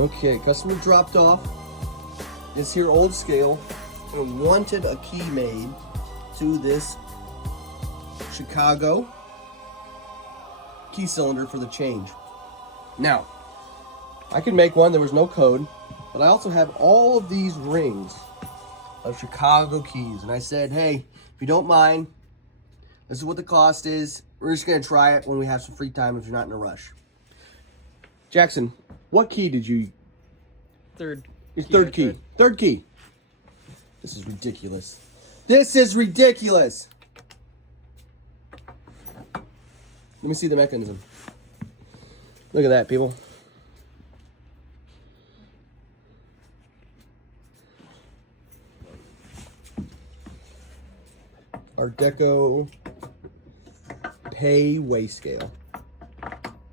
Okay, customer dropped off this here old scale and wanted a key made to this Chicago key cylinder for the change. Now, I can make one, there was no code, but I also have all of these rings of Chicago keys. And I said, hey, if you don't mind, this is what the cost is. We're just gonna try it when we have some free time if you're not in a rush. Jackson, what key did you... Third. Your third key. Third key. This is ridiculous. This is ridiculous. Let me see the mechanism. Look at that, people. Art Deco pay weigh scale.